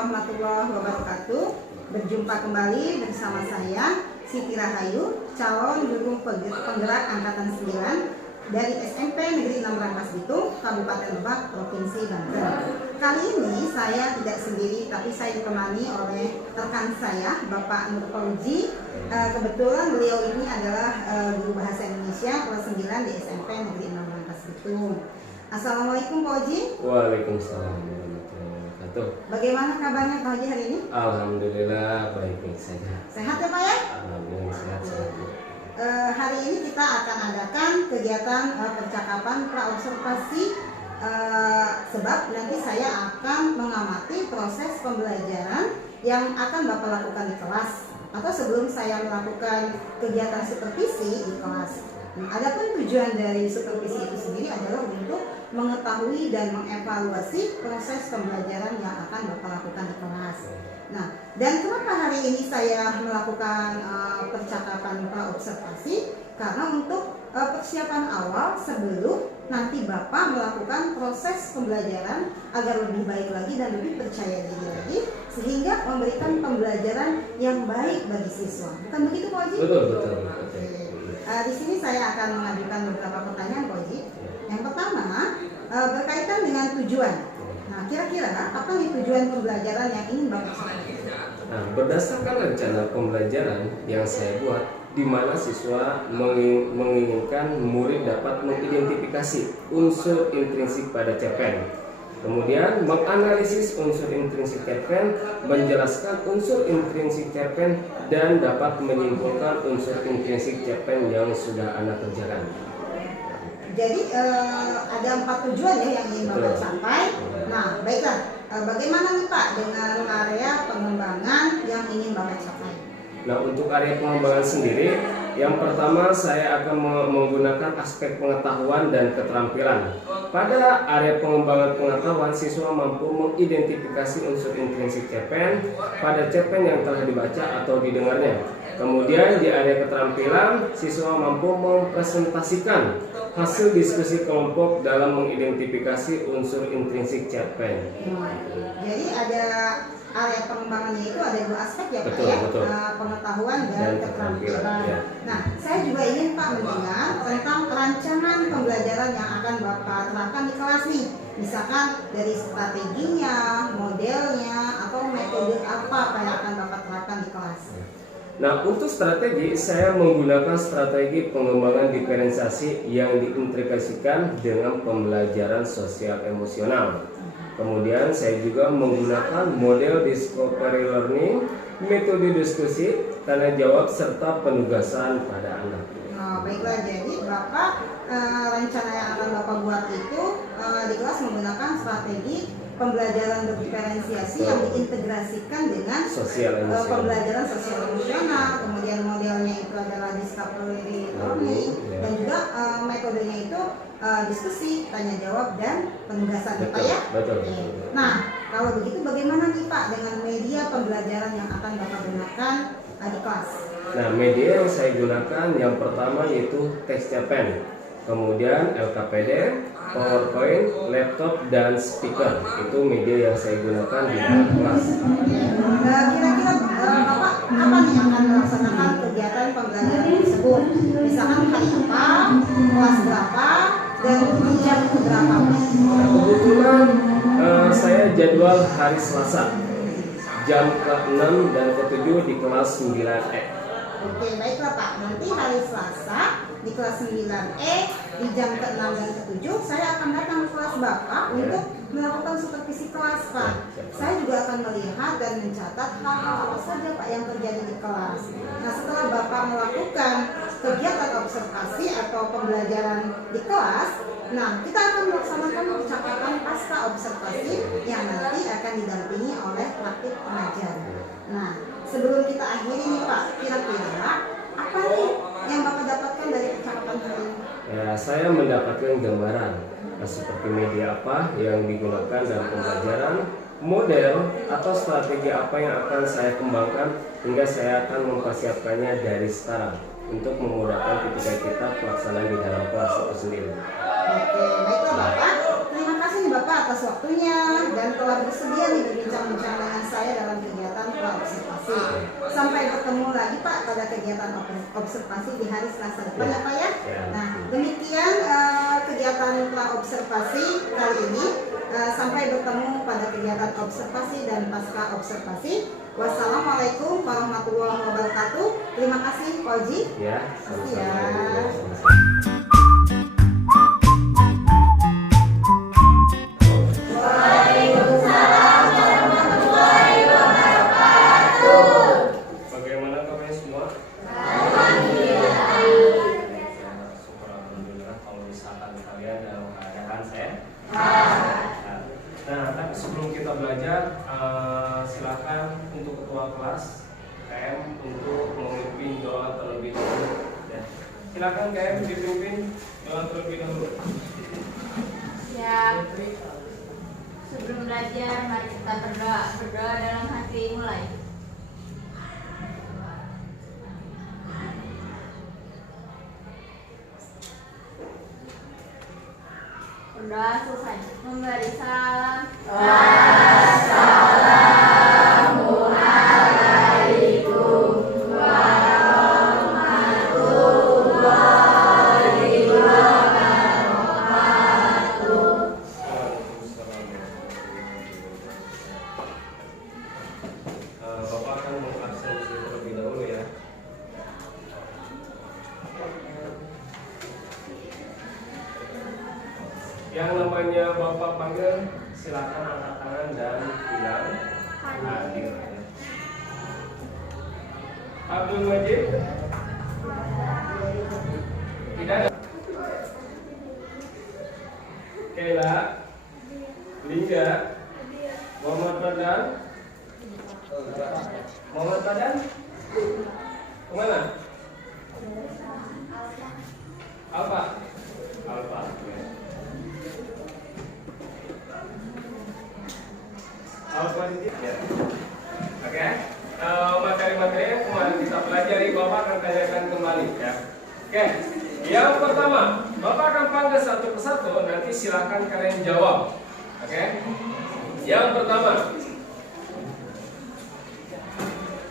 warahmatullahi wabarakatuh. Berjumpa kembali bersama saya Siti Rahayu, calon guru penggerak angkatan 9 dari SMP Negeri 6 Rangkas Bitung, Kabupaten Lebak, Provinsi Banten. Kali ini saya tidak sendiri, tapi saya ditemani oleh rekan saya, Bapak Nur Fauzi. Kebetulan beliau ini adalah guru bahasa Indonesia kelas 9 di SMP Negeri 6 Rangkas Bitung. Assalamualaikum Pak Fauzi. Waalaikumsalam warahmatullahi wabarakatuh. Bagaimana kabarnya Pak Fauzi hari ini? Alhamdulillah baik-baik saja. Sehat ya Pak ya? Alhamdulillah sehat. Hari ini kita akan adakan kegiatan percakapan praobservasi, sebab nanti saya akan mengamati proses pembelajaran yang akan Bapak lakukan di kelas atau sebelum saya melakukan kegiatan supervisi di kelas. Adapun tujuan dari supervisi itu sendiri adalah untuk mengetahui dan mengevaluasi proses pembelajaran yang akan Bapak lakukan di kelas. Nah, dan kenapa hari ini saya melakukan percakapan praobservasi? Karena untuk persiapan awal sebelum nanti Bapak melakukan proses pembelajaran agar lebih baik lagi dan lebih percaya diri lagi, sehingga memberikan pembelajaran yang baik bagi siswa. Bukan begitu Pak Oji? Betul. Di sini saya akan mengajukan beberapa pertanyaan Pak Oji. Yang pertama berkaitan dengan tujuan. Nah, kira-kira apa nih tujuan pembelajaran yang ingin Bapak sampaikan? Nah, berdasarkan rencana pembelajaran yang saya buat, di mana siswa menginginkan murid dapat mengidentifikasi unsur intrinsik pada cerpen, kemudian menganalisis unsur intrinsik cerpen, menjelaskan unsur intrinsik cerpen, dan dapat menyimpulkan unsur intrinsik cerpen yang sudah Anak kerjakan. Jadi ada 4 tujuan ya yang ingin Bapak capai. Nah, baiklah. Bagaimana nih Pak dengan area pengembangan yang ingin Bapak capai? Nah, untuk area pengembangan sendiri, yang pertama saya akan menggunakan aspek pengetahuan dan keterampilan. Pada area pengembangan pengetahuan, siswa mampu mengidentifikasi unsur intrinsik cerpen pada cerpen yang telah dibaca atau didengarnya. Kemudian di area keterampilan, siswa mampu mempresentasikan hasil diskusi kelompok dalam mengidentifikasi unsur intrinsik cerpen. Jadi ada area pengembangannya itu ada 2 aspek ya Pak Betul. pengetahuan dan keterampilan. Ya. Nah, saya juga ingin Pak mendengar tentang rancangan pembelajaran yang akan Bapak terapkan di kelas nih. Misalkan dari strateginya, modelnya, atau metode apa yang akan Bapak terapkan di kelas. Nah, untuk strategi, saya menggunakan strategi pengembangan diferensiasi yang diintegrasikan dengan pembelajaran sosial emosional. Kemudian saya juga menggunakan model discovery learning, metode diskusi, tanya jawab, serta penugasan pada anak. Nah, baiklah, jadi Bapak rencana yang akan Bapak buat itu di kelas menggunakan strategi pembelajaran berdiferensiasi yang diintegrasikan dengan pembelajaran sosial emosional. Kemudian modelnya itu adalah discovery learning, dan juga metodenya itu diskusi, tanya jawab, dan penugasan. Pak ya? Betul. Nah, kalau begitu bagaimana nih Pak dengan media pembelajaran yang akan Bapak gunakan di kelas? Nah, media yang saya gunakan yang pertama yaitu teks cerpen, kemudian LKPD, PowerPoint, laptop, dan speaker. Itu media yang saya gunakan di dalam kelas. Kira-kira Bapak kapan nih akan melaksanakan kegiatan pembelajaran tersebut? Misalkan hari apa, kelas berapa, dan jam berapa? Nah, kebetulan saya jadwal hari Selasa, jam ke-6 dan ke-7 di kelas 9E. Oke, baiklah Pak. Nanti hari Selasa di kelas 9E di jam ke-6 dan ke-7 saya akan datang ke kelas Bapak untuk melakukan supervisi kelas Pak. Saya juga akan melihat dan mencatat hal-hal apa saja Pak yang terjadi di kelas. Nah, setelah Bapak melakukan kegiatan observasi atau pembelajaran di kelas, nah kita akan melaksanakan percakapan pasca observasi yang nanti akan didampingi oleh praktik pengajar. Nah, sebelum kita akhiri nih Pak, kira-kira apa nih yang Bapak dapatkan dari percakapan hari ini? Ya, saya mendapatkan gambaran seperti media apa yang digunakan dalam pembelajaran, model atau strategi apa yang akan saya kembangkan, hingga saya akan mempersiapkannya dari sekarang untuk memudahkan ketika kita pelaksanaan di dalam kelas itu sendiri. Oke, baiklah Bapak. Terima kasih nih Bapak atas waktunya dan telah bersedia nih berbincang-bincang dengan saya Sampai bertemu lagi Pak pada kegiatan observasi di hari Selasa depan ya Pak ya. Nah, demikian kegiatan pra-observasi kali ini. Sampai bertemu pada kegiatan observasi dan pasca observasi. Wassalamualaikum warahmatullahi wabarakatuh. Terima kasih Pak Oji. Ya, sama-sama. Waalaikumsalam warahmatullahi wabarakatuh. Bagaimana kabarnya semua? Alhamdulillah. Syukur alhamdulillah kalau misalkan kalian dalam keadaan sehat. Nah, tapi sebelum kita belajar, silakan untuk ketua kelas KM untuk memimpin doa terlebih dahulu. Ya. Silakan KM dipimpin doa terlebih dahulu. Siap. Sebelum belajar, mari kita berdoa. Berdoa dalam hati, mulai. Berdoa selesai. Memberi salam. Assalamualaikum warahmatullahi wabarakatuh. Bapak akan mengabsensi terlebih dahulu ya. Yang namanya Bapak panggil, silakan angkat tangan dan bilang hadir. Abdul Majid, tidak ada. Kela, Lingga, Muhammad Badan, Muhammad Badan, kemana? Alfa, Alfa. Alfa ya. Oke. Materi-materi yang kemarin kita pelajari Bapak akan tanyakan kembali ya. Oke. Yang pertama, Bapak akan panggil satu persatu, nanti silakan kalian jawab. Oke. Yang pertama,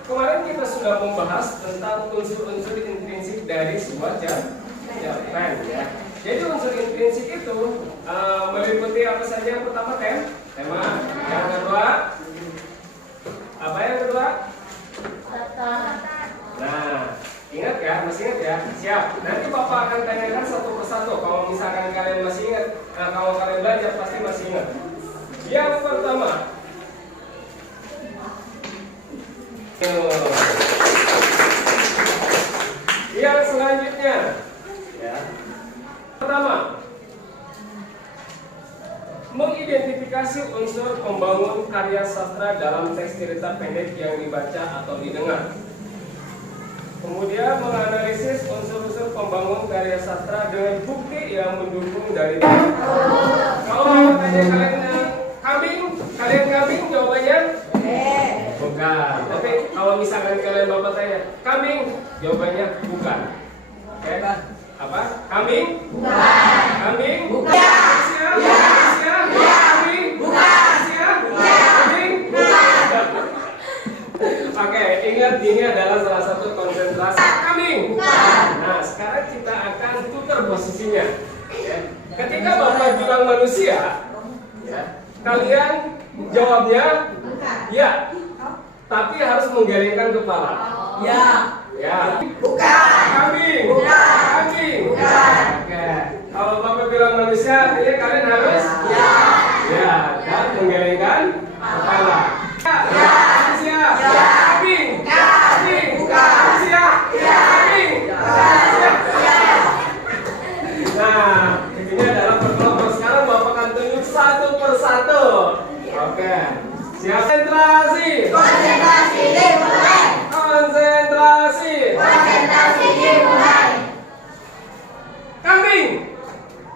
kemarin kita sudah membahas tentang unsur-unsur intrinsik dari sebuah cerpen ya. Jadi unsur intrinsik itu meliputi apa saja? Yang pertama tema. Yang kedua, apa yang kedua? Nah, ingat ya, masih ingat ya? Siap. Nanti Bapak akan tanyakan satu persatu. Kalau misalkan kalian masih ingat, kalau kalian belajar pasti masih ingat. Yang pertama, yang selanjutnya, ya. Pertama, mengidentifikasi unsur pembangun karya sastra dalam teks cerita pendek yang dibaca atau didengar. Kemudian menganalisis unsur-unsur pembangun karya sastra dengan bukti yang mendukung dari Kalau Bapak tanya kalian kambing, jawabannya bukan. Oke, kalau misalkan kalian Bapak tanya kambing, jawabannya bukan. Oke, apa? Kambing? Bukan. Kambing? Bukan. Ya. Kambing? Bukan. Kambing? Bukan. Oke, ingat ini adalah salah satu konsentrasi kambing. Bukan. Nah, sekarang kita akan putar posisinya. Ya. Ketika Bapak bilang manusia, ya, kalian jawabnya ya, tapi harus menggelengkan kepala. Ya. Bukan. Kambing. Bukan. Kambing. Bukan. Oke. Kalau Bapak bilang manusia, artinya kalian harus ya, dan menggelengkan kepala. Ya. Manusia. Kambing. Kambing. Bukan. Manusia. Kambing. Nah, ini adalah perkelompok. Sekarang Bapak akan tunjuk satu persatu. Oke. Siap. Konsentrasi dimulai. Konsentrasi dimulai. Kambing.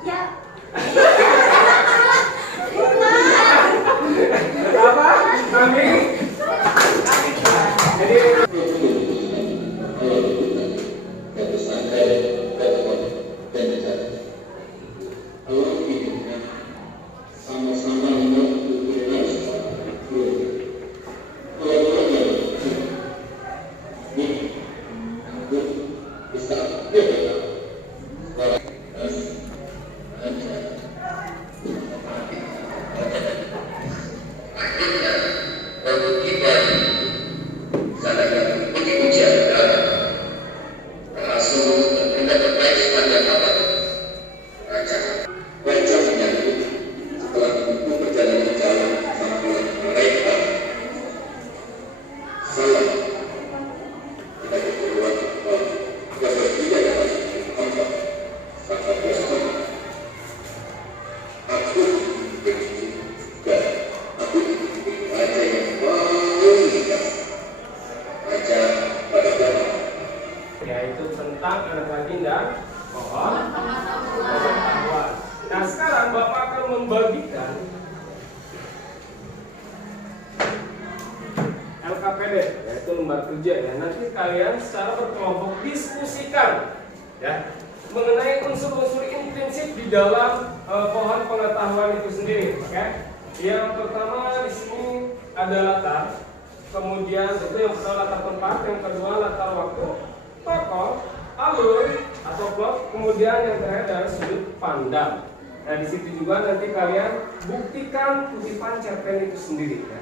Ya. LKPD, yaitu lembar kerja ya. Nanti kalian secara berkelompok diskusikan ya mengenai unsur-unsur intrinsik di dalam pohon pengetahuan itu sendiri. Oke? Yang pertama di sini ada latar, kemudian itu yang pertama latar tempat, yang kedua latar waktu, tokoh, alur atau plot, kemudian yang terakhir adalah sudut pandang. Nah di situ juga nanti kalian buktikan kutipan cerpen itu sendiri ya.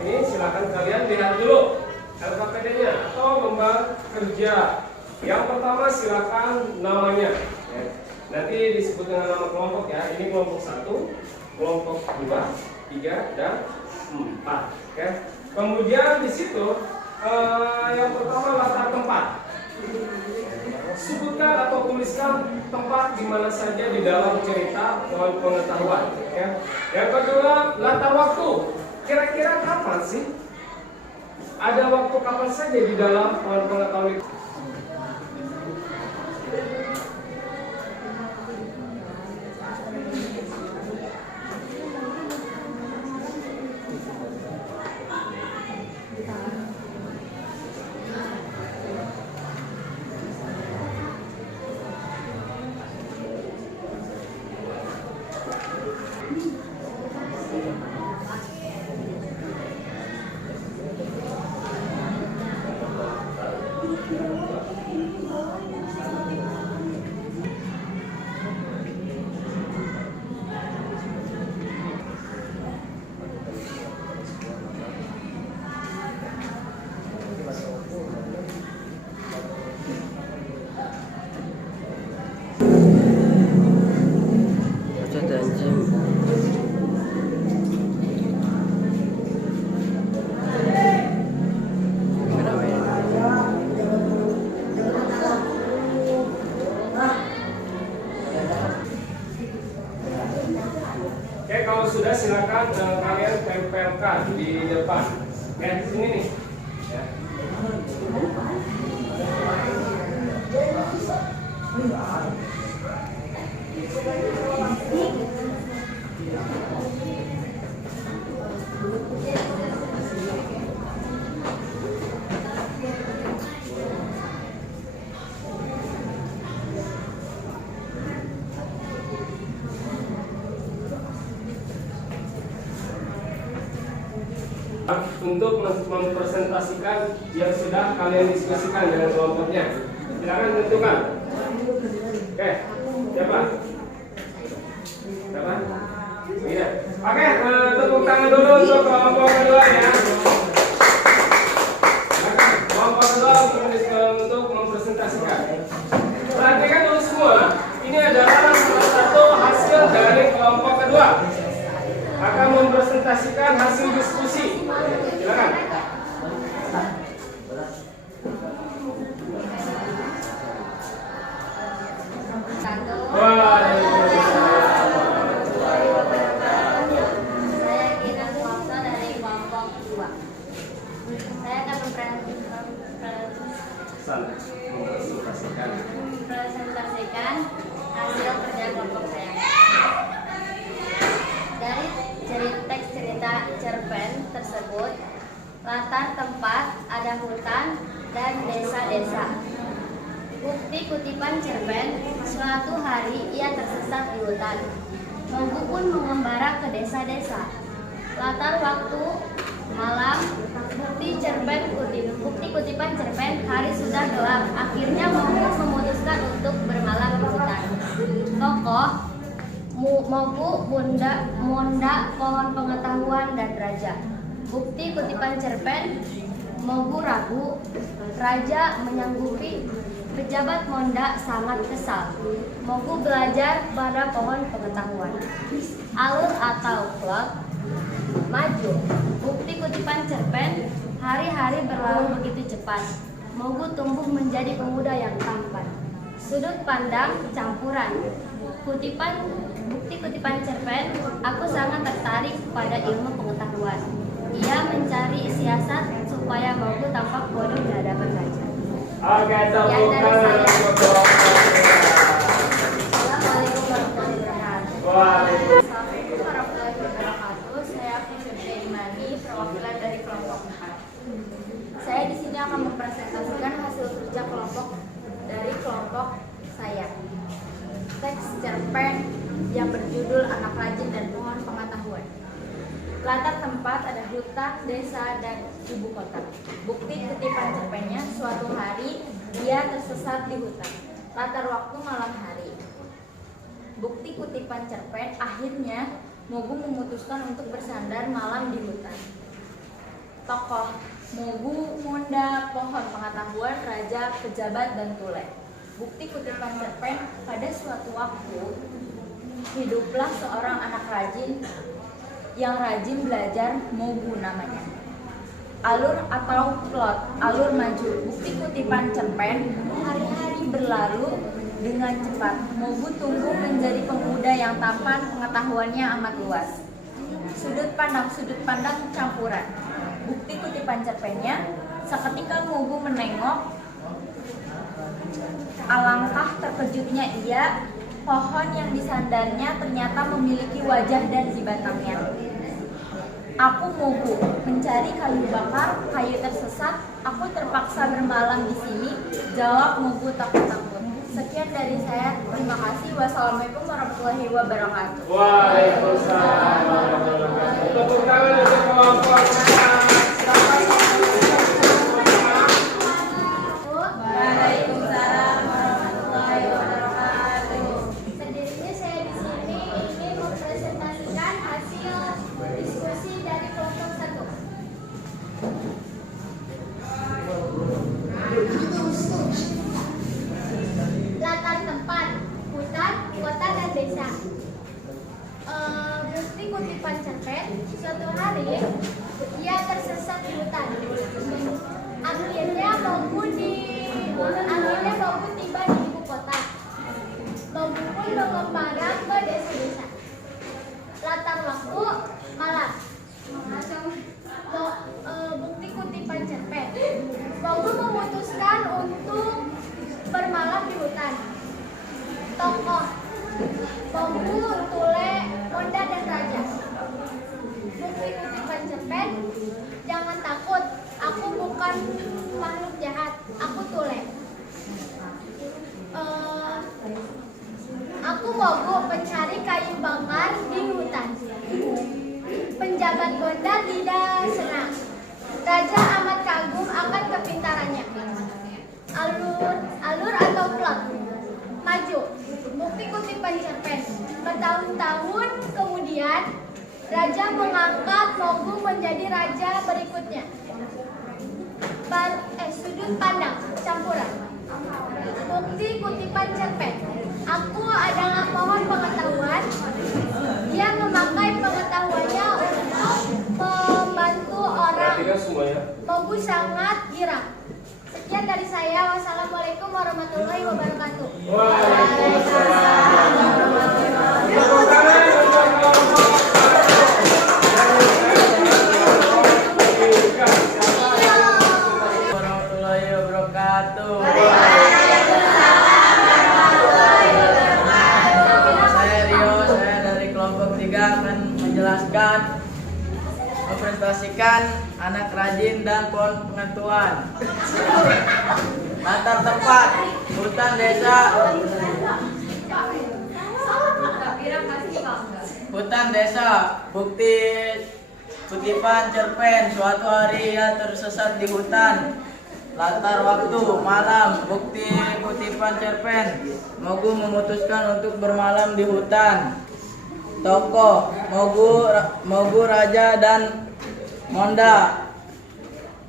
Ini silakan kalian lihat dulu LKPD-nya atau lembar kerja. Yang pertama silakan namanya. Ya. Nanti disebut dengan nama kelompok ya. Ini kelompok 1, kelompok 2, 3, dan 4. Oke. Kemudian di situ yang pertama latar tempat. Sebutkan atau tuliskan tempat di mana saja di dalam cerita pohon pengetahuan. Oke. Yang kedua latar waktu. Kira-kira kapan sih? Ada waktu kapan saja di dalam pohon pengetahuan itu? Oke, kalau sudah silakan kalian tempelkan di depan. Oke, sini nih. Ya. Untuk mempresentasikan yang sudah kalian diskusikan dengan kelompoknya, silakan tentukan. Oke, siapa? Siapa? Iya. Oke, tepuk tangan dulu untuk kelompok kedua ya. Silakan, kelompok kedua untuk mempresentasikan. Perhatikan dulu semua. Ini adalah salah satu hasil dari kelompok kedua. Akan mempresentasikan hasil diskusi. Silakan. Saya Gina Suwakso dari kelompok 2. Saya akan mempresentasikan hasil kerja kelompok saya. Dari teks cerita cerpen tersebut, latar tempat ada hutan dan desa-desa. Bukti kutipan cerpen, suatu hari ia tersesat di hutan. Mogu pun mengembara ke desa-desa. Latar waktu malam, bukti kutipan cerpen, hari sudah gelap. Akhirnya Mogu memutuskan untuk bermalam di hutan. Tokoh Mogu, Monda, pohon pengetahuan dan raja. Bukti kutipan cerpen, Mogu ragu, raja menyanggupi, pejabat Monda sangat kesal. Mogu belajar pada pohon pengetahuan. Alur atau plot, maju. Bukti kutipan cerpen, hari-hari berlalu begitu cepat. Mogu tumbuh menjadi pemuda yang tampan. Sudut pandang campuran. Bukti kutipan cerpen, aku sangat tertarik pada ilmu pengetahuan. Ia mencari siasat supaya Mogu tak tampak bodoh di hadapan raja. Oke, tepuk tangan untuk Assalamualaikum warahmatullahi wabarakatuh. Waalaikumsalam. Assalamualaikum warahmatullahi wabarakatuh. Saya Firdausi Imani, perwakilan dari kelompok 4. Saya di sini akan mempresentasikan hasil kerja kelompok dari kelompok saya. Teks cerpen yang berjudul Anak Rajin dan Pohon Pengetahuan. Latar tempat ada hutan, desa, dan ibu kota. Bukti kutipan cerpennya, suatu hari dia tersesat di hutan. Latar waktu malam hari. Bukti kutipan cerpen, akhirnya Mogu memutuskan untuk bersandar malam di hutan. Tokoh Mogu, Monda, Pohon Pengetahuan, Raja, Pejabat, dan Tule. Bukti kutipan cerpen, pada suatu waktu hiduplah seorang anak rajin yang rajin belajar, Mogu namanya. Alur atau plot, alur maju. Bukti kutipan cerpen, hari-hari berlalu dengan cepat. Mogu tumbuh menjadi pemuda yang tampan, pengetahuannya amat luas. Sudut pandang campuran. Bukti kutipan cerpennya, seketika Mogu menengok, alangkah terkejutnya ia, pohon yang disandarnya ternyata memiliki wajah dan di batangnya. Aku Mogu, mencari kayu bakar, kayu tersesat, aku terpaksa bermalam di sini, jawab Mogu takut-takut. Sekian dari saya, terima kasih. Wassalamualaikum warahmatullahi wabarakatuh. Waalaikumsalam warahmatullahi wabarakatuh. Tepuk tangan untuk kelompok. Waalaikumsalam warahmatullahi wabarakatuh. Sendirinya saya di sini ingin mempresentasikan hasil diskusi dari kelompok 1. Latar tempat, hutan, kota, dan desa. Bukti kutipan cerpen, suatu hari ia tersesat di hutan. Akhirnya Mogu tiba di ibu kota. Mogu pun mengembara ke desa-desa. Latar waktu malam. Bukti kutipan cerpen. Mogu memutuskan untuk bermalam di hutan. Tokoh Mogu, Tule, Monda, dan Raja. Bukti kutipan cerpen, jangan takut, aku bukan makhluk jahat, aku Tule. Aku Mogu pencari kayu bakar di hutan. Penjabat Monda tidak senang. Raja amat kagum akan kepintarannya. Alur atau plot, maju. Bukti kutipan cerpen, bertahun-tahun kemudian Raja mengangkat Mogu menjadi raja berikutnya. Sudut pandang campuran. Bukti kutipan cerpen, aku adalah pohon pengetahuan. Dia memakai pengetahuannya untuk membantu orang. Mogu sangat girang. Sekian dari saya. Wassalamualaikum warahmatullahi wabarakatuh. Waalaikumsalam warahmatullahi wabarakatuh. Saya Rio, saya dari kelompok 3 akan menjelaskan, mempresentasikan anak rajin dan pohon pengetahuan. Latar tempat, hutan desa. Hutan desa, bukti kutipan cerpen, suatu hari ia tersesat di hutan. Latar waktu, malam, bukti kutipan cerpen, Mogu memutuskan untuk bermalam di hutan. Tokoh, Mogu, Raja, dan Monda.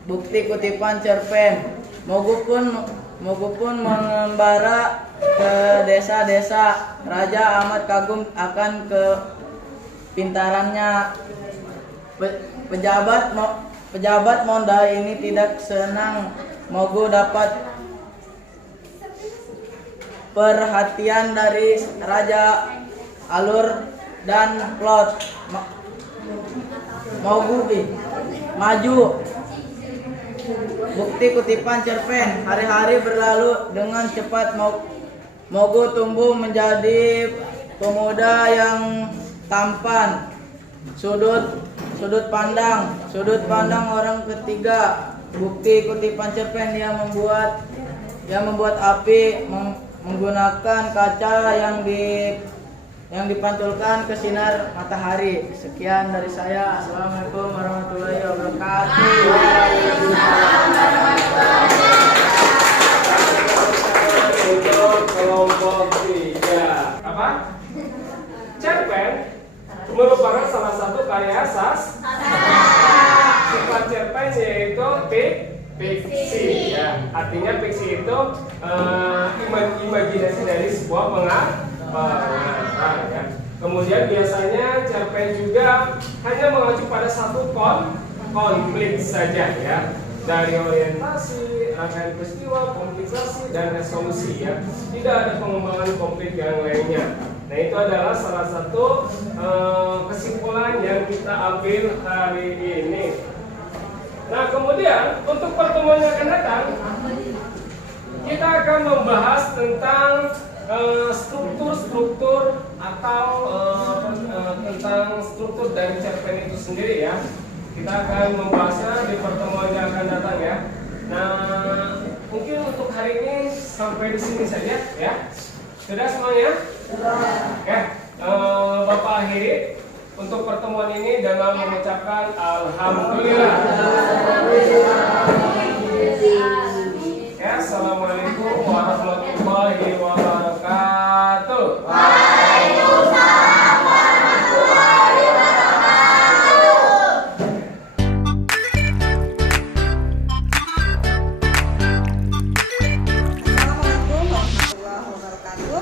Bukti kutipan cerpen, Mogu pun mengembara ke desa-desa. Raja amat kagum akan kepintarannya. Pejabat Monda ini tidak senang Mogu dapat perhatian dari Raja. Alur dan plot, Mogu maju. Bukti kutipan cerpen. Hari-hari berlalu dengan cepat. Mogu tumbuh menjadi pemuda yang tampan. Sudut pandang orang ketiga. Bukti kutipan cerpen yang membuat api menggunakan kaca yang dipantulkan ke sinar matahari. Sekian dari saya. Assalamualaikum warahmatullahi wabarakatuh. Untuk kelompok 3 apa? Cerpen merupakan salah satu karya sifat cerpen yaitu fiksi ya. Artinya fiksi itu imajinasi dari sebuah pengarang ya. Kemudian biasanya cerpen juga hanya mengacu pada satu konflik saja ya. Dari orientasi, rangkaian peristiwa, komplikasi, dan resolusi ya. Tidak ada pengembangan konflik yang lainnya. Nah itu adalah salah satu kesimpulan yang kita ambil hari ini. Nah kemudian untuk pertemuan yang akan datang kita akan membahas tentang struktur atau tentang struktur dari cerpen itu sendiri ya. Kita akan membahasnya di pertemuan yang akan datang ya. Nah mungkin untuk hari ini sampai di sini saja ya. Sudah semuanya? Oke, Bapak akhiri untuk pertemuan ini dengan mengucapkan Alhamdulillah. Ya, Assalamualaikum warahmatullahi wabarakatuh. Waalaikumsalam warahmatullahi wabarakatuh. Assalamualaikum warahmatullahi wabarakatuh.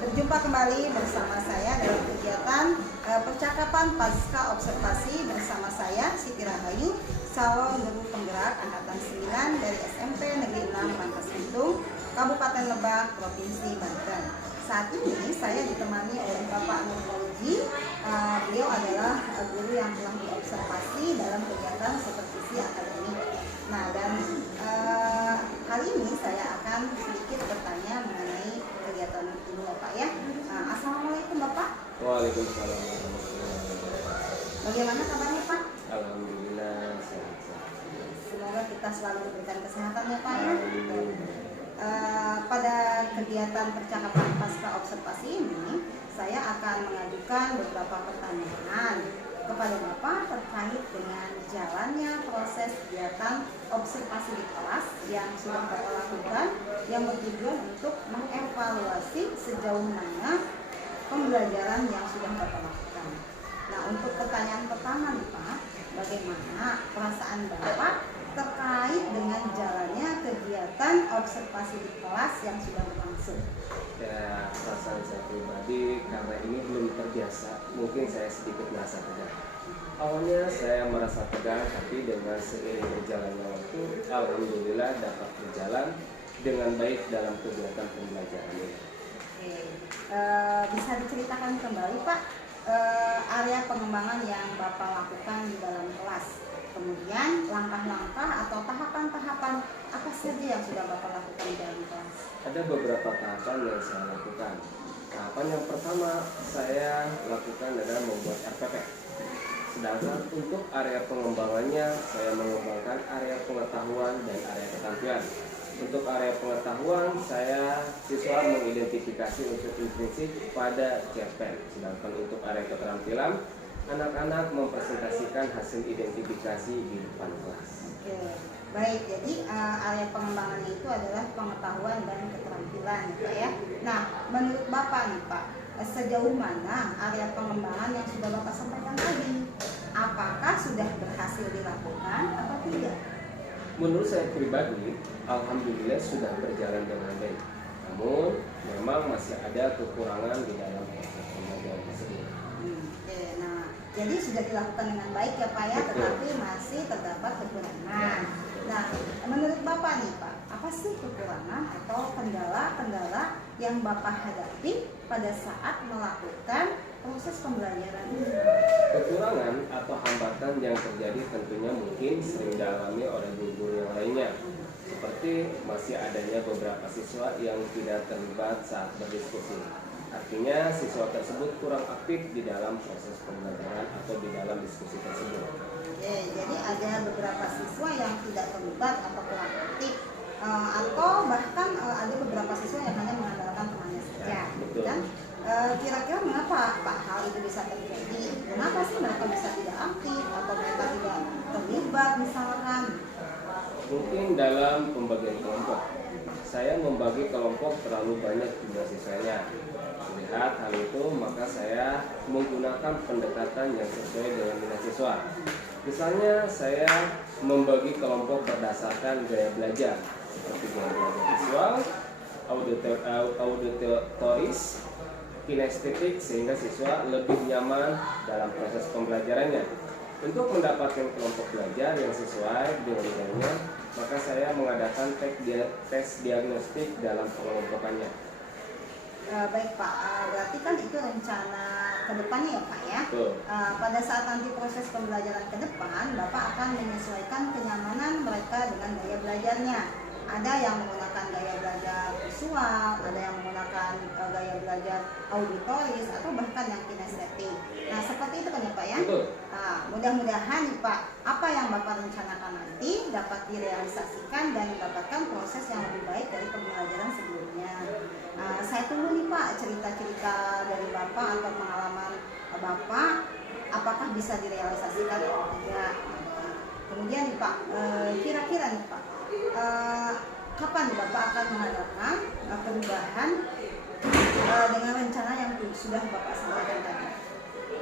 Berjumpa kembali bersama saya dalam kegiatan percakapan pasca observasi bersama saya Siti Rahayu, calon guru penggerak angkatan 9 dari SMP Negeri 6 Rangkas Bitung, Kabupaten Lebak, Provinsi Banten. Saat ini saya ditemani oleh Bapak Nur Fauzi. Beliau adalah guru yang telah diobservasi dalam kegiatan supervisi akademik. Nah, dan hari ini saya akan sedikit bertanya mengenai kegiatan ini Bapak ya. Assalamualaikum Bapak. Waalaikumsalam. Bagaimana kabarnya Pak? Alhamdulillah sehat. Semoga kita selalu diberikan kesehatan ya Pak ya. Pada kegiatan percakapan pasca observasi ini, saya akan mengajukan beberapa pertanyaan kepada Bapak terkait dengan jalannya proses kegiatan observasi di kelas yang sudah Bapak lakukan, yang bertujuan untuk mengevaluasi sejauh mana pembelajaran yang sudah Bapak lakukan. Nah, untuk pertanyaan pertama nih Pak, bagaimana perasaan Bapak terkait dengan jalannya kegiatan observasi di kelas yang sudah berlangsung? Ya, perasaan saya pribadi karena ini belum terbiasa, mungkin saya sedikit merasa tegang. Awalnya saya merasa tegang, tapi dengan seiring berjalannya waktu, alhamdulillah dapat berjalan dengan baik dalam kegiatan pembelajaran ini. Oke. Bisa diceritakan kembali Pak area pengembangan yang Bapak lakukan di dalam kelas? Kemudian langkah-langkah atau tahapan-tahapan apa saja yang sudah Bapak lakukan di dalam kelas? Ada beberapa tahapan yang saya lakukan. Tahapan yang pertama saya lakukan adalah membuat RPP. Sedangkan untuk area pengembangannya, saya mengembangkan area pengetahuan dan area keterampilan. Untuk area pengetahuan, siswa mengidentifikasi unsur intrinsik pada cerpen. Sedangkan untuk area keterampilan, anak-anak mempresentasikan hasil identifikasi di depan kelas. Oke, baik. Jadi area pengembangannya itu adalah pengetahuan dan keterampilan, Pak ya. Nah, menurut Bapak nih Pak, sejauh mana area pengembangan yang sudah Bapak sampaikan tadi? Apakah sudah berhasil dilakukan atau tidak? Menurut saya pribadi, alhamdulillah sudah berjalan dengan baik. Namun, memang masih ada kekurangan di dalam proses pembelajaran tersebut. Oke, nah, jadi sudah dilakukan dengan baik ya Pak ya, tetapi masih terdapat kekurangan. Nah, menurut Bapak nih Pak, apa sih kekurangan atau kendala-kendala yang Bapak hadapi pada saat melakukan proses pembelajaran? Kekurangan atau hambatan yang terjadi tentunya mungkin sering dialami oleh guru yang lainnya, seperti masih adanya beberapa siswa yang tidak terlibat saat berdiskusi. Artinya siswa tersebut kurang aktif di dalam proses pembelajaran atau di dalam diskusi tersebut. Oke, jadi ada beberapa siswa yang tidak terlibat atau kurang aktif, atau bahkan ada beberapa siswa yang hanya mengandalkan temannya saja. Betul. Dan kira-kira mengapa Pak hal itu bisa terjadi? Kenapa sih mereka bisa tidak aktif atau mereka tidak terlibat misalkan? Mungkin dalam pembagian kelompok, saya membagi kelompok terlalu banyak jumlah siswanya. Melihat hal itu, maka saya menggunakan pendekatan yang sesuai dengan minat siswa. Misalnya, saya membagi kelompok berdasarkan gaya belajar, seperti gaya belajar visual, auditoris, kinestetik, sehingga siswa lebih nyaman dalam proses pembelajarannya. Untuk mendapatkan kelompok belajar yang sesuai dengan nilainya, maka saya mengadakan tes diagnostik dalam pengelompokannya. Baik Pak, berarti kan itu rencana ke depannya ya Pak ya? Betul. Pada saat nanti proses pembelajaran ke depan, Bapak akan menyesuaikan kenyamanan mereka dengan gaya belajarnya. Ada yang menggunakan gaya belajar visual, ada yang menggunakan gaya belajar auditoris, atau bahkan yang kinestetik. Nah seperti itu kan ya Pak ya? Betul. Mudah-mudahan nih Pak, apa yang Bapak rencanakan nanti dapat direalisasikan dan mendapatkan proses yang lebih baik dari pembelajaran sebelumnya. Saya tunggu nih Pak cerita-cerita dari Bapak atau pengalaman Bapak, apakah bisa direalisasikan atau tidak. Kemudian nih Pak, kira-kira nih Pak, kapan Bapak akan mengadakan perubahan dengan rencana yang sudah Bapak sampaikan tadi?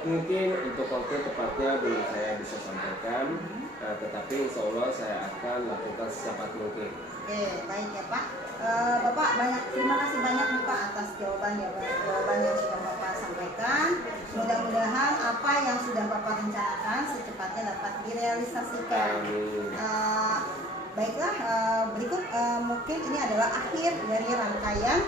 Mungkin untuk waktu tepatnya belum saya bisa sampaikan, tetapi insya Allah saya akan lakukan secepat mungkin. Oke, baik ya Pak. Bapak terima kasih banyak nih Pak atas jawaban yang sudah Bapak sampaikan. Mudah-mudahan apa yang sudah Bapak rencanakan secepatnya dapat direalisasikan. Baiklah, berikut mungkin ini adalah akhir dari rangkaian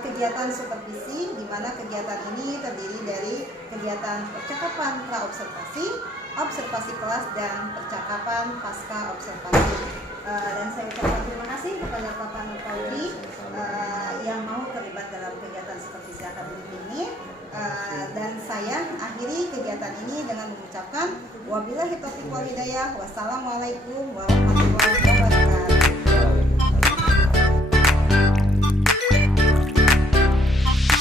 kegiatan supervisi, di mana kegiatan ini terdiri dari kegiatan percakapan pra-observasi, observasi kelas, dan percakapan pasca observasi. Dan saya ucapkan terima kasih kepada Bapak Nur Faudi yang mau terlibat dalam kegiatan supervisi akademik ini. Dan saya akhiri kegiatan ini dengan mengucapkan wabillahi taufiq wal hidayah. Wassalamualaikum warahmatullahi wabarakatuh.